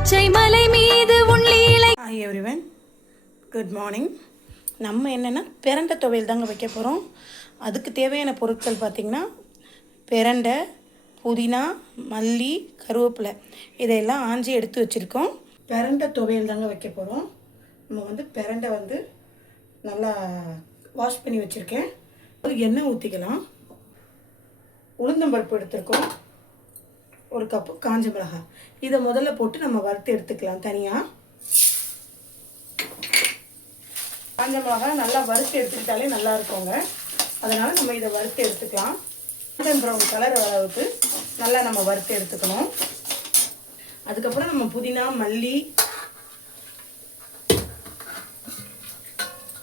பச்சை மலை மீது உள்ளீலை. Hi everyone, good morning. நம்ம என்னென்னா பிரண்டை துவையல் தாங்க வைக்க போகிறோம். அதுக்கு தேவையான பொருட்கள் பார்த்திங்கன்னா பிரண்டை, புதினா, மல்லி, கருவேப்பிலை இதையெல்லாம் ஆஞ்சி எடுத்து வச்சுருக்கோம். பிரண்டை துவையல் தாங்க வைக்க போகிறோம். நம்ம பிரண்டை நல்லா வாஷ் பண்ணி வச்சுருக்கேன். ஒரு எண்ணெய் ஊற்றிக்கலாம். உளுந்தம்பருப்பு எடுத்துருக்கோம். ஒரு கப்பு காஞ்ச மிளகாய். இதை முதல்ல போட்டு நம்ம வறுத்து எடுத்துக்கலாம் தனியாக. காஞ்ச மிளகாய் நல்லா வறுத்து எடுத்துக்கிட்டாலே நல்லா இருக்குங்க. அதனால் நம்ம இதை வறுத்து எடுத்துக்கலாம். கோல்டன் ப்ரௌன் கலர் அளவுக்கு நல்லா நம்ம வறுத்து எடுத்துக்கணும். அதுக்கப்புறம் நம்ம புதினா, மல்லி,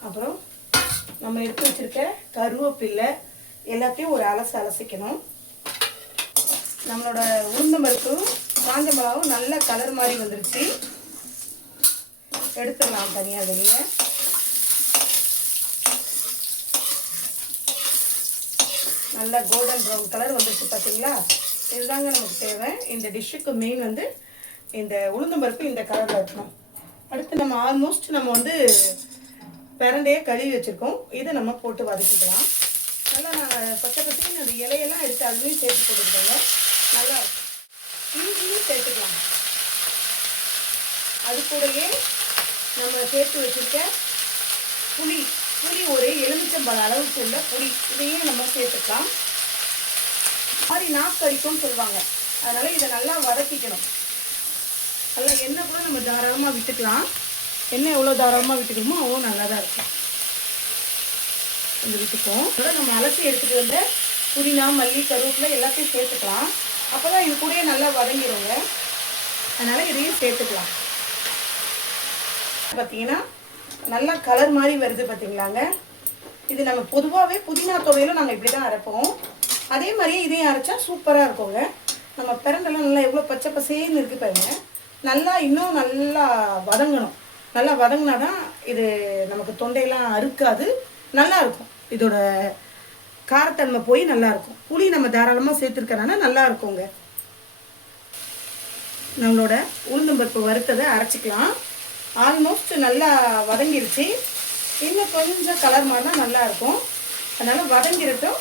அப்புறம் நம்ம எடுத்து வச்சுருக்க கருவேப்பிலை எல்லாத்தையும் ஒரு அலசிக்கணும். நம்மளோட உளுந்தம்பருப்பு, காஞ்ச மிளகாவும் நல்ல கலர் மாதிரி வந்துருச்சு. எடுத்துடலாம் தனியாக வெளியே. நல்லா கோல்டன் ப்ரௌன் கலர் வந்துருச்சு பார்த்தீங்களா? இதுதாங்க நமக்கு தேவை. இந்த டிஷ்ஷுக்கு மெயின் இந்த உளுந்தம்பருப்பு இந்த கலரில் இருக்கணும். அடுத்து நம்ம ஆல்மோஸ்ட் பிரண்டையே கழுவி வச்சுருக்கோம். இதை நம்ம போட்டு வதக்கிக்கலாம். நல்லா நாங்கள் பச்சை பச்சைன்னு அந்த இலையெல்லாம் எடுத்து அதுலேயும் சேர்த்து போட்டுக்கிட்டோங்க. நல்லா இஞ்சியும் சேர்த்துக்கலாம். அது கூடயே நம்ம சேர்த்து வச்சுருக்க புளி ஒரு எலுமிச்சம்பழம் அளவுக்கு உள்ள புளி இதையும் நம்ம சேர்த்துக்கலாம். மாதிரி நாக்கு அடிக்கும்னு சொல்லுவாங்க. அதனால் இதை நல்லா வதக்கிக்கணும். நல்லா எண்ணெய் கூட நம்ம தாராளமாக விட்டுக்கலாம். எண்ணெய் எவ்வளோ தாராளமாக விட்டுக்கணுமோ அவ்வளோ நல்லா தான் இருக்கும். கொஞ்சம் விட்டுப்போம். நம்ம அலசி எடுத்துகிட்டு வந்து புதினா, மல்லி, கருவேப்பிலை எல்லாத்தையும் சேர்த்துக்கலாம். அப்போ தான் இது கூடயே நல்லா வதங்கிடுங்க. அதனால் இதையும் சேர்த்துக்கலாம். பார்த்தீங்கன்னா நல்லா கலர் மாதிரி வருது பார்த்தீங்களாங்க. இது நம்ம பொதுவாகவே புதினா துவையிலும் நாங்கள் இப்படி தான் அரைப்போம். அதே மாதிரியே இதையும் அரைச்சா சூப்பராக இருக்குங்க. நம்ம பிரண்டெல்லாம் நல்லா எவ்வளோ பச்சை பசேன்னு இருக்குது பாருங்க. நல்லா இன்னும் நல்லா வதங்கணும். நல்லா வதங்கினா தான் இது நமக்கு தொண்டையெல்லாம் அறுக்காது, நல்லாயிருக்கும். இதோட காரத்தன்மை போய் நல்லாயிருக்கும். புளி நம்ம தாராளமாக சேர்த்துருக்கனால நல்லா இருக்குங்க. நம்மளோட உளுந்தம்பருப்பு வறுத்ததை அரைச்சிக்கலாம். ஆல்மோஸ்ட் நல்லா வதங்கிருச்சு. இன்னும் கொஞ்சம் கலர் மாதிரினா நல்லாயிருக்கும். அதனால் வதங்கிடட்டும்.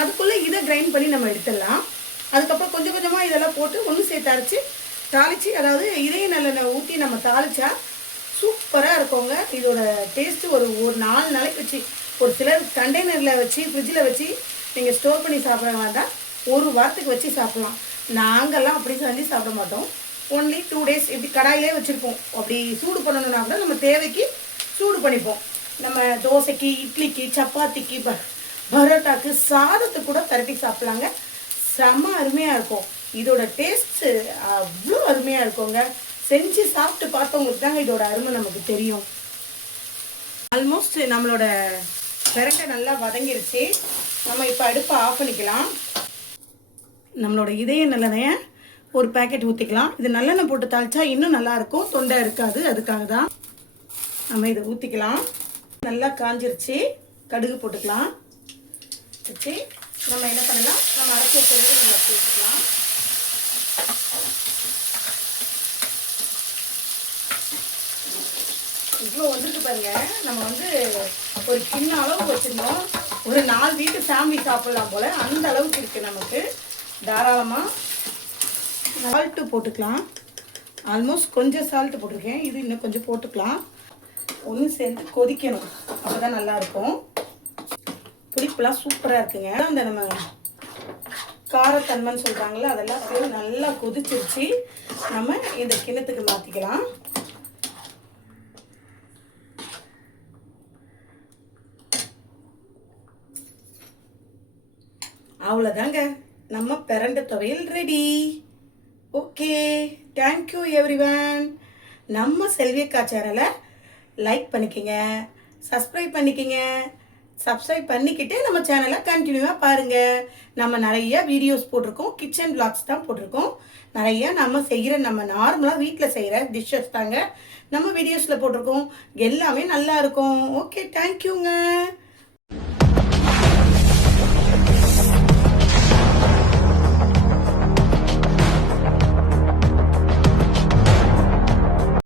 அதுக்குள்ளே இதை கிரைண்ட் பண்ணி நம்ம எடுத்துடலாம். அதுக்கப்புறம் கொஞ்சம் கொஞ்சமாக இதெல்லாம் போட்டு ஒன்று சேர்த்து அரைச்சி தாளித்து, அதாவது இதையும் நல்லெண்ணெய் ஊற்றி நம்ம தாளித்தா சூப்பராக இருக்குங்க. இதோட டேஸ்ட்டு ஒரு 4 நாளைக்கு வச்சு, ஒரு சிலர் கண்டெய்னரில் வச்சு ஃப்ரிட்ஜில் வச்சு நீங்கள் ஸ்டோர் பண்ணி சாப்பிட வேண்டாம், 1 வாரத்துக்கு வச்சு சாப்பிட்லாம். நாங்கள்லாம் அப்படி செஞ்சு சாப்பிட மாட்டோம். ஒன்லி 2 days இப்படி கடாயிலே வச்சுருப்போம். அப்படி சூடு பண்ணணுன்னா கூட நம்ம தேவைக்கு சூடு பண்ணிப்போம். நம்ம தோசைக்கு, இட்லிக்கு, சப்பாத்திக்கு, பரோட்டாக்கு, சாதத்துக்கு கூட பரட்டி சாப்பிட்லாங்க. செம்ம அருமையாக இருக்கும். இதோட டேஸ்ட்டு அவ்வளோ அருமையாக இருக்குங்க. செஞ்சு சாப்பிட்டு பார்த்தவங்களுக்கு தாங்க இதோட அருமை நமக்கு தெரியும். ஆல்மோஸ்ட் நம்மளோட பிரண்டை நல்லா வதங்கிருச்சு. நம்ம இப்போ அடுப்பை ஆஃப் பண்ணிக்கலாம். நம்மளோட இதய நல்லெண்ணெயை ஒரு பேக்கெட் ஊற்றிக்கலாம். இது நல்லெண்ணெய் போட்டு தாளிச்சா இன்னும் நல்லாயிருக்கும், தொண்டை இருக்காது. அதுக்காக தான் நம்ம இதை ஊற்றிக்கலாம். நல்லா காஞ்சிருச்சு. கடுகு போட்டுக்கலாம். வச்சு நம்ம என்ன பண்ணலாம், நம்ம அரைச்சி வச்சதை நம்ம சேர்த்துக்கலாம். இவ்வளோ வந்துருக்கு பாருங்க. நம்ம ஒரு சின்ன அளவுக்கு வச்சுருந்தோம். ஒரு 4 வீட்டு ஃபேமிலி சாப்பிட்லாம் போல், அந்த அளவுக்கு இருக்குது நமக்கு. தாராளமாக சால்ட்டு போட்டுக்கலாம். ஆல்மோஸ்ட் கொஞ்சம் சால்ட்டு போட்டிருக்கேன். இது இன்னும் கொஞ்சம் போட்டுக்கலாம். ஒன்று சேர்ந்து கொதிக்கணும். அப்போ தான் நல்லாயிருக்கும். புளிப்பெல்லாம் சூப்பராக இருக்குங்க. அந்த நம்ம காரத்தன்மைன்னு சொல்கிறாங்களே, அதெல்லாம் போய் நல்லா கொதிச்சிருச்சு. நம்ம இந்த கிண்ணத்துக்கு மாற்றிக்கலாம். அவ்வளோதாங்க, நம்ம பிரண்டை துவையல் ரெடி. Okay, thank you everyone. நம்ம செல்வியக்கா சேனலை லைக் பண்ணிக்கங்க, சப்ஸ்கிரைப் பண்ணிக்கங்க. சப்ஸ்கிரைப் பண்ணிக்கிட்டு நம்ம சேனலை கண்டினியூவாக பாருங்கள். நம்ம நிறைய வீடியோஸ் போட்டிருக்கோம். கிச்சன் விளாக்ஸ் தான் போட்டிருக்கோம். நிறைய நம்ம நார்மலாக வீட்டில் செய்கிற டிஷ்ஷஸ் தாங்க நம்ம வீடியோஸில் போட்டிருக்கோம். எல்லாமே நல்லா இருக்கும். ஓகே, தேங்க்யூங்க.